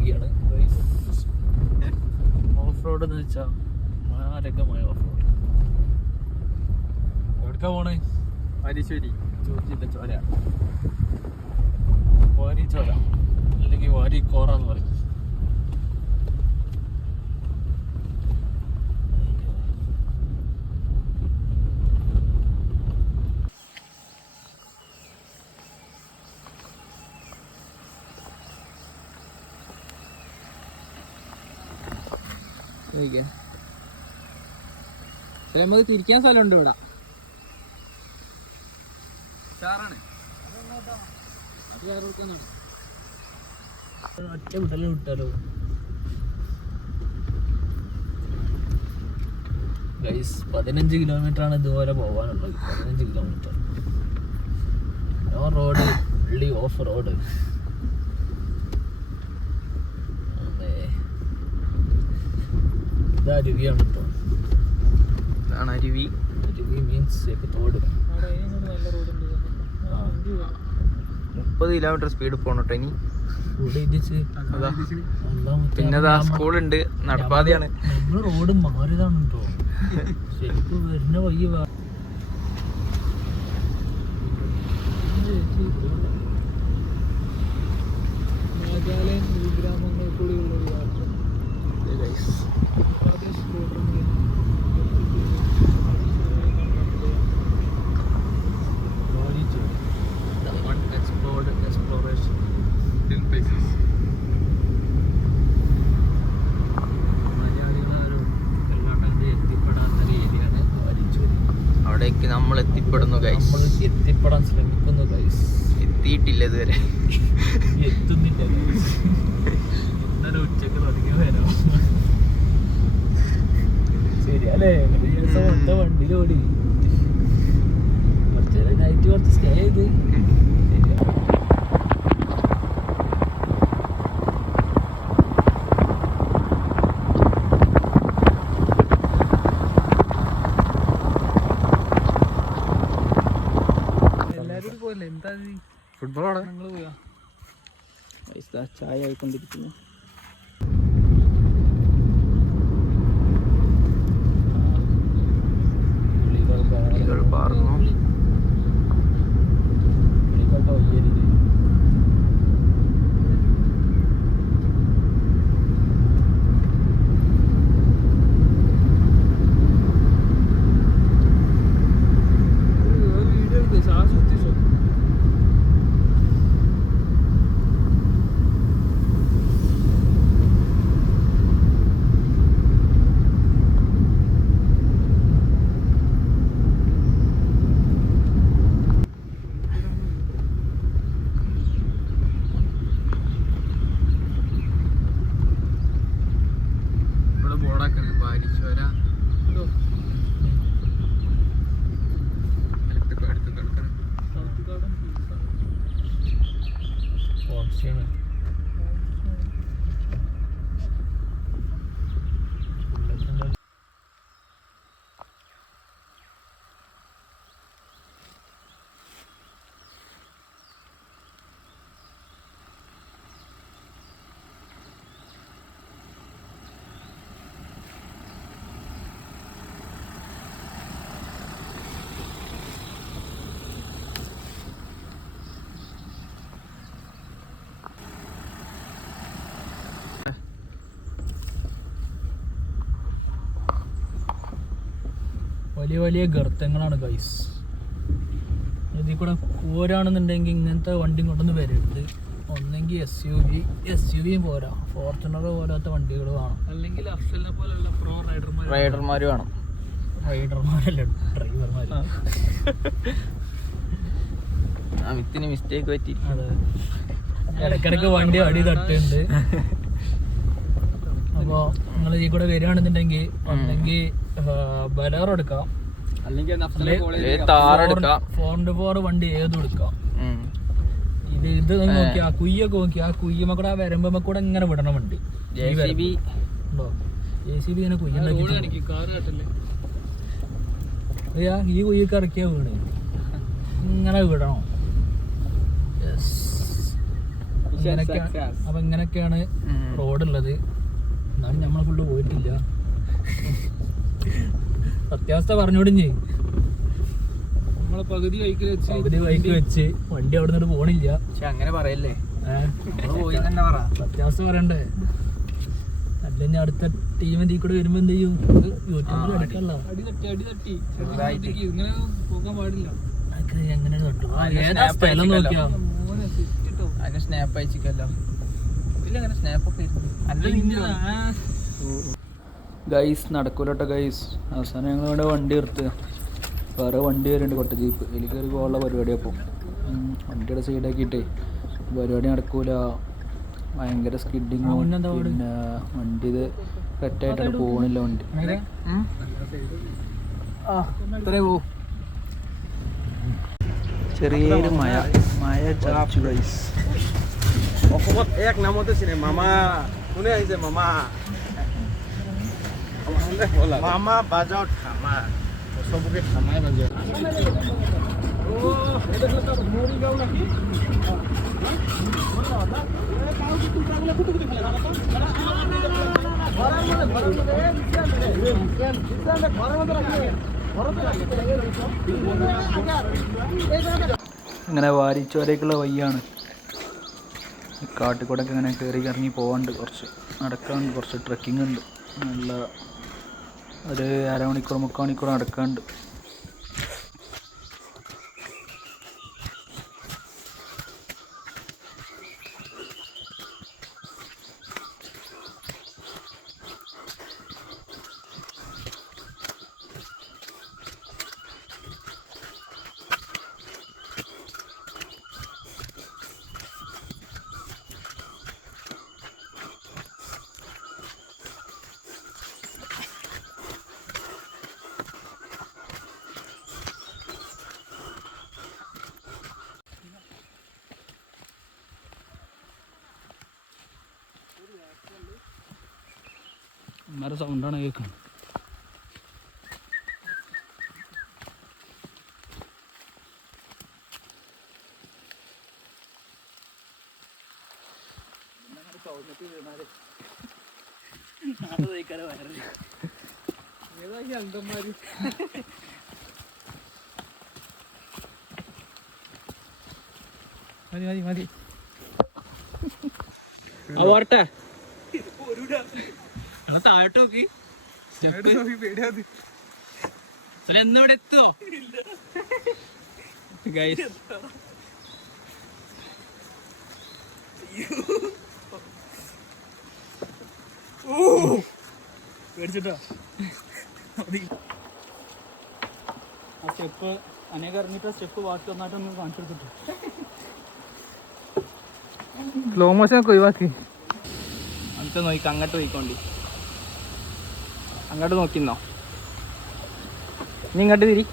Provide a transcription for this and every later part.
ഇറങ്ങിയാണ്. Off road എന്ന് വെച്ചാൽ മാരകമായ ഓഫ് റോഡ്. എവിടേക്കാ പോണേ? വാരിശ്ശേരി ചോര, വാരിച്ചോര അല്ലെങ്കിൽ വാരിക്കോറ എന്ന് പറയും. നമുക്ക് തിരിക്കാൻ സ്ഥലമുണ്ട് ഇവിടെ. ഒറ്റ വിടലും വിട്ടാലോ ഗൈസ്. 15 കിലോമീറ്റർ ആണ് ഇതുപോലെ പോകാനുള്ളത്. 15 കിലോമീറ്റർ റോഡ്, ഉള്ളി ഓഫ് റോഡ്. ഇത് അരുവിയാണ് കേട്ടോ. അരുവി. അരുവി മീൻസ് തോട്. 30 കിലോമീറ്റർ സ്പീഡ് പോകണം കേട്ടോ ഇനി. പിന്നെ സ്കൂളുണ്ട്, നടപ്പാതയാണ്. നമ്മള് റോഡ് മാറിയതാണ് കേട്ടോ. ശരിക്കും വരുന്ന വയ്യ മേഘാലയൻ ഉൾഗ്രാമങ്ങളിൽ കൂടിയുള്ള യാത്ര. അവിടേക്ക് നമ്മൾ എത്തിപ്പെടുന്നു ഗൈസ്. എത്തിപ്പെടാൻ ശ്രമിക്കുന്നു ഗൈസ്. എത്തിയിട്ടില്ല ഇതുവരെ. എത്തുന്നില്ല. ഇന്നലെ ഉച്ചക്ക് തുടങ്ങിയ വരാം. ശരിയല്ലേ? വണ്ടിയിൽ ഓടി കുറച്ച് നൈറ്റ് കുറച്ച് സ്റ്റേ ചെയ്ത് ഫുട്ബോളാണ്. ഞങ്ങൾ പോയാ ചായ ആയിക്കൊണ്ടിരിക്കുന്നു. വലിയ വലിയ ഗർത്തങ്ങളാണ് ഗൈസ്. ഇതിൽ കൂടെ പോരാണെന്നുണ്ടെങ്കിൽ ഇങ്ങനത്തെ വണ്ടി കൊണ്ടൊന്നും വരരുത്. ഒന്നെങ്കിൽ SUV പോരാ, ഫോർച്യൂണർ പോരാത്ത വണ്ടികൾ വേണം. അല്ലെങ്കിൽ അഫ്സലിനെ പോലുള്ള പ്രോ റൈഡർമാർ വേണം. റൈഡർമാരല്ല, ഡ്രൈവർമാർ. അമിത്തിന് മിസ്റ്റേക്ക് പറ്റി. അതെ, ഇടയ്ക്കിടയ്ക്ക് വണ്ടി അടി തട്ടുണ്ട്. അപ്പോൾ നിങ്ങൾ ഈ കൂടെ വരികയാണെന്നുണ്ടെങ്കിൽ ഒന്നെങ്കിൽ ബലേറോ എടുക്കാം, അല്ലെങ്കിൽ 4x4 വണ്ടി ഏതും എടുക്കാം. ഇത് നോക്കിയാ കുയ്യൊക്കെ നോക്കിയാ കുയ്യമ്മ കൂടെ വരുമ്പോ കൂടെ ഇങ്ങനെ വിടണം വണ്ടി. JCB ഇങ്ങനെ കുയ്യുണ്ടാക്കി ഈ കുയ്യൊക്കെ ഇറക്കിയാ വീണ് ഇങ്ങനെ വിടണം. അപ്പൊ ഇങ്ങനെയൊക്കെയാണ് റോഡുള്ളത്. എന്നാലും നമ്മളെ ഫുള്ള് പോയിട്ടില്ല. സത്യാവസ്ഥ പറഞ്ഞോടും ചെയ്യും. നമ്മളെ പകുതി വഴിക്ക് വെച്ച് വണ്ടി അവിടെ നിന്ന് പോണില്ല. പക്ഷെ അങ്ങനെ പറയല്ലേ, സത്യാവസ്ഥ പറയണ്ടേ? അല്ലെങ്കിൽ അടുത്ത ടീം ഇതിൽ കൂടെ വരുമ്പോ എന്ത് ചെയ്യും? യൂട്യൂബിൽ എടുക്കല്ലോ. എങ്ങനെ തട്ടു? സ്ഥലം നോക്കിയാ സ്നാപ്പ് അയച്ചിക്കല്ലോ. ഗൈസ് നടക്കൂലട്ടോ ഗൈസ്. അവസാനം ഞങ്ങൾ ഇവിടെ വണ്ടി നിർത്തുക. വേറെ വണ്ടി വരുന്നുണ്ട്, കൊട്ട ജീപ്പ്. ഇതിൽ കയറി പോകാനുള്ള പരിപാടി. അപ്പോൾ വണ്ടിയുടെ സൈഡാക്കിയിട്ടേ പരിപാടി നടക്കൂല. ഭയങ്കര സ്കിഡിങ്ങും പിന്നെ വണ്ടി ഇത് കറക്റ്റായിട്ടാണ് പോകണില്ല വണ്ടി. ചെറിയൊരു മഴ ചാച്ചു ഗൈസ്. মামা বাজাও ঠামা সবকে ঠামাই বাজাও। ഇങ്ങനെ വാരിച്ചോരേക്കുള്ള വഴിയാണ്. കാട്ടിക്കൂടൊക്കെ ഇങ്ങനെ കയറി ഇറങ്ങി പോകാണ്ട്, കുറച്ച് നടക്കാണ്ട്, കുറച്ച് ട്രക്കിംഗ് ഉണ്ട്. നല്ല ഒരു അരമണിക്കൂർ 3/4 മണിക്കൂർ നടക്കാണ്ട്. അമ്മയുടെ സൗണ്ടാണ് കേൾക്കുന്നത്. അങ്കന്മാര് മതി മതി മതി പോരട്ടെ. താഴോട്ട് നോക്കി എന്നിവിടെ എത്തുവോ ഗൈസ്? പേടിച്ചിട്ടോ ആ സ്റ്റെപ്പ് അനേകം ഇറങ്ങിയിട്ട് ആ സ്റ്റെപ്പ് ബാക്കി ഒന്നായിട്ടൊന്ന് കാണിച്ചു കൊടുത്തിട്ട് സ്ലോ മോഷനൊക്കെ ഒഴിവാക്കി. അങ്ങനത്തെ നോക്കി അങ്ങോട്ട് പോയിക്കോണ്ടി. അങ്ങോട്ട് നോക്കിന്നോ. നീ ഇങ്ങോട്ട് തിരി,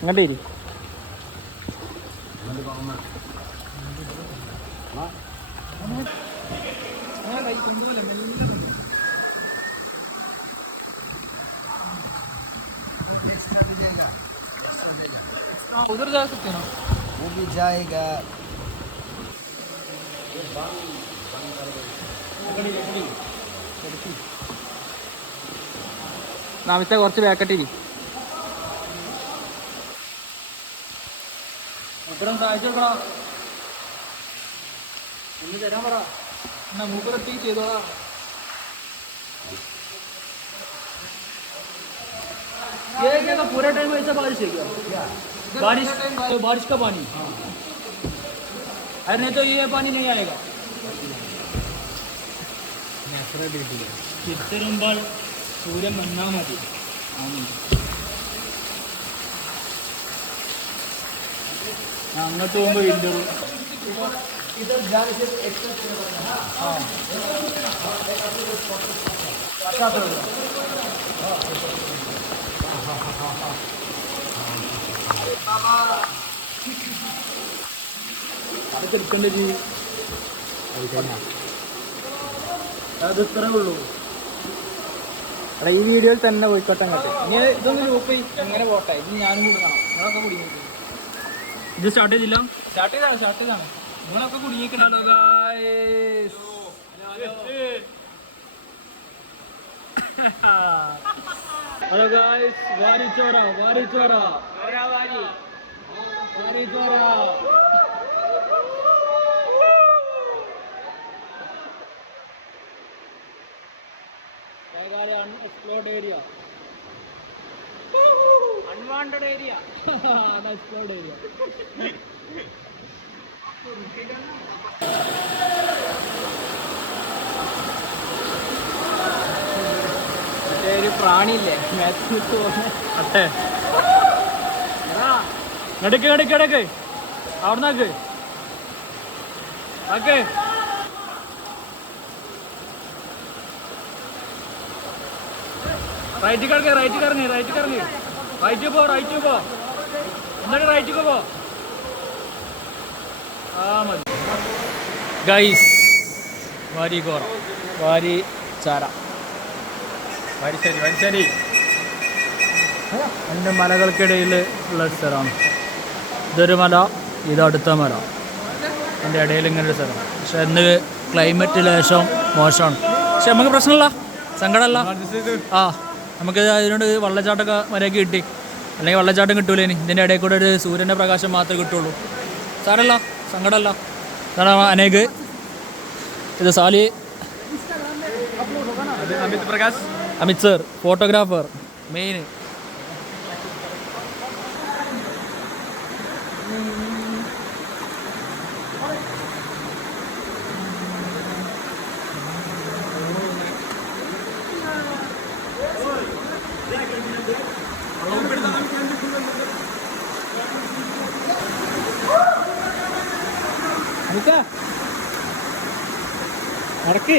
ഇങ്ങോട്ട് തിരി. उधर जा सकते ना, वो भी जाएगा. നാമിച്ച കുറച്ച് ബാക്കട്ടി ഇവിടെ സഹായിച്ചു കൊടുക്കണോ? ഒന്ന് തരാൻ പറ. എന്നാ മൂപ്പറെത്തി ചെയ്തോളാം. ये क्या पूरा टाइम ऐसा बारिश है क्या? बारिश का पानी? अरे नहीं तो ये पानी नहीं आएगा. ചിത്തരുമ്പോൾ സൂര്യൻ വന്നാൽ മതി. അങ്ങോട്ട് പോകുമ്പോൾ വിൻഡർ അത് ചെറുക്കൻ്റെ ഒരു അത് ഇത്രേ ഉള്ളൂ. എടാ ഈ വീഡിയോയിൽ തന്നെ പോയിക്കോട്ടെ അങ്ങോട്ട്. ഇനി ഇതൊന്ന് ലൂപ്പ് എങ്ങനെ പോട്ടെ. ഇത് ഞാനും കൂടി കാണാം. നിങ്ങളൊക്കെ കൂടി ഇത് സ്റ്റാർട്ട് ചെയ്തില്ല. സ്റ്റാർട്ട് ചെയ്താണ് നിങ്ങളൊക്കെ കുടുങ്ങിക്കണല്ലോ ഗായ്സ്. ഹലോ ഗായ്സ്, വാരിച്ചോറ വാരിച്ചോറ വാരിച്ചോറ. Unexplored area, unwanted area, unexplored area. മറ്റേ ഒരു പ്രാണിയില്ലേ അട്ടെ, എടുക്ക് എടുക്ക് എടുക്ക്, അവിടെ നിക്ക് ആക്ക്. റൈറ്റ് കിടക്ക്, റൈറ്റ് കറങ്ങി, റൈറ്റ് കറങ്ങി, റൈറ്റ് പോ, റൈറ്റ് പോ, എന്നിട്ട് റൈറ്റ് പോ. ആ മതി ഗൈസ്. വാരി കോറ, വാരി ചാര, വരിശരി വരിശരി. രണ്ട് മലകൾക്കിടയിൽ ഉള്ള സ്ഥലമാണ്. ഇതൊരു മല, ഇത് അടുത്ത മല, എൻ്റെ ഇടയിൽ ഇങ്ങനെ ഒരു സ്ഥലം. പക്ഷെ ഇന്ന് ക്ലൈമറ്റ് ലേശം മോശമാണ്. പക്ഷെ നമുക്ക് പ്രശ്നമില്ല, സങ്കടമല്ല. ആ നമുക്ക് അതിനോട് വെള്ളച്ചാട്ടമൊക്കെ മര്യാദയ്ക്ക് കിട്ടി. അല്ലെങ്കിൽ വെള്ളച്ചാട്ടം കിട്ടൂലേ ഇനി. ഇതിൻ്റെ ഇടയിൽ കൂടെ ഒരു സൂര്യൻ്റെ പ്രകാശം മാത്രമേ കിട്ടുള്ളൂ. സാരല്ല, സങ്കടമല്ല. ഇതാണ് അനേക്, ഇത് Sali, Amit Prakash, Amit sir photographer main. നടക്കേ.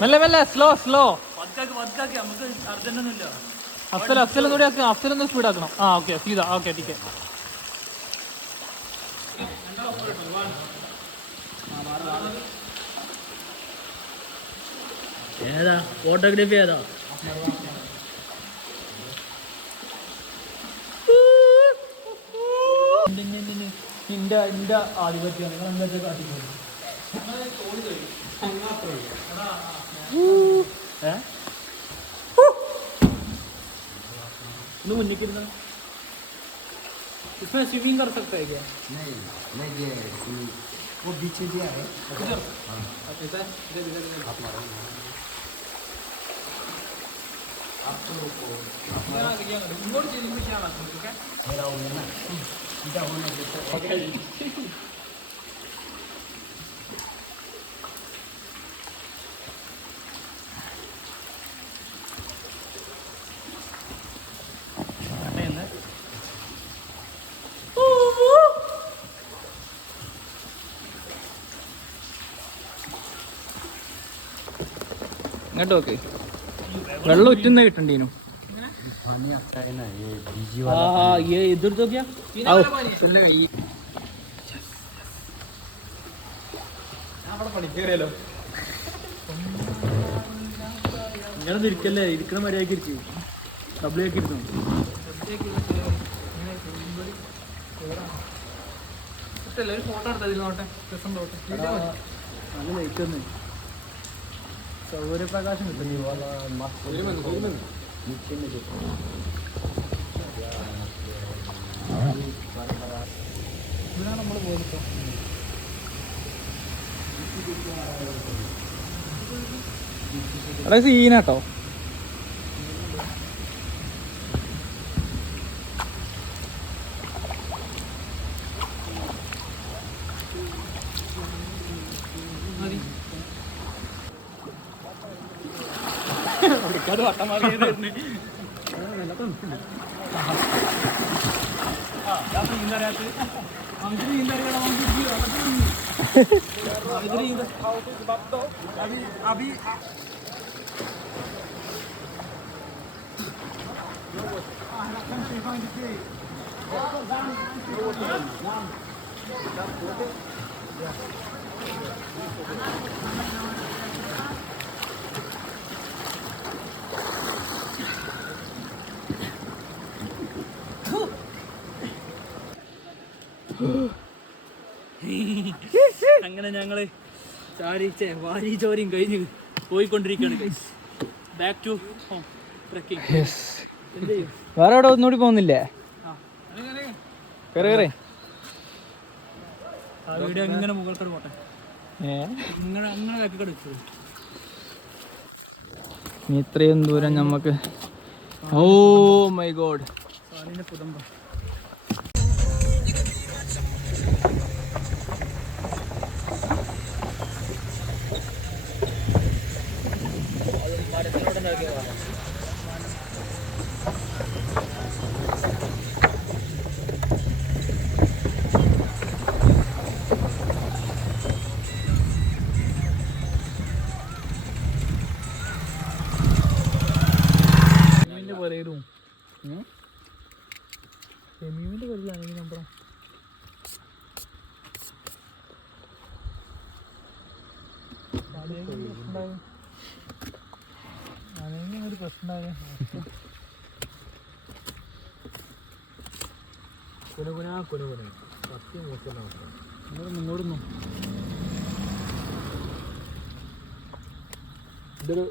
മെല്ലെ മെല്ലെ, സ്ലോ സ്ലോ. അഫ്സലൊന്നും കൂടി ആക്കി, അഫ്സലൊന്ന് സ്പീഡ് ആക്കണം. ആ ഓക്കെ, സീതാ ഓക്കെ ടീക്കെ. ഏതാ ഫോട്ടോഗ്രാഫി ഏതാ? നിന്റെ ആധിപത്യം നിങ്ങൾ എന്താ കാട്ടിക്കോളൂ. मुन्नी कितना इसमें स्विमिंग कर सकता है क्या? नहीं ये वो बीच में दिया है इधर। हाँ ऐसा इधर आप मारो आप तो रुको मेरा क्या कर इनोड चीज में क्या बात है क्या मेरा हो गया ना सीधा होने देते ഇങ്ങോട്ട് നോക്ക്, വെള്ളം ഉറ്റുന്ന കിട്ടണ്ടീനു. पानी अच्छा है ना ये बीजी हाँ वाला हाँ ये इधर तो क्या आओ പണിക്കേറിയല്ലോ. ഇങ്ങനെ ഇരിക്കല്ലേ, ഇരിക്കണ മര്യാദക്ക് ഇരിക്കും. ഡബ്ല്യൊക്കെ ഇരുന്നു ഒരു ഫോട്ടോ എടുത്തതിൽ നോട്ടെ, രസം തോട്ടെ. നല്ല ലൈറ്റ് വന്ന് സൗകര്യപ്രകാശം കിട്ടും. नीचे में देखो ഇവിടെയാണ് നമ്മൾ പോയിട്ടോ. അവിടെ സീനാട്ടോ. അങ്ങനെ ഞങ്ങള് വാരി ചോരിയും കഴിഞ്ഞ് പോയിക്കൊണ്ടിരിക്കുകയാണ്. Back to home trekking. വേറെ എവിടെ ഒന്നുകൂടി പോകുന്നില്ലേ? വീഡിയോ ഇങ്ങനെ മുകളിലോട്ട് പോട്ടെ. ഇങ്ങനെ അങ്ങനെ ബാക്കി എടുത്തു. ഇത്രയും ദൂരം നമുക്ക്. Oh my God. പുതമ്പ പറയലും സെമീമിന്റെ കളിയാണെങ്കിൽ നമ്മുടെ ഒരു പ്രശ്നമുണ്ടായ സത്യം നിങ്ങളോടൊന്നും ഇതൊരു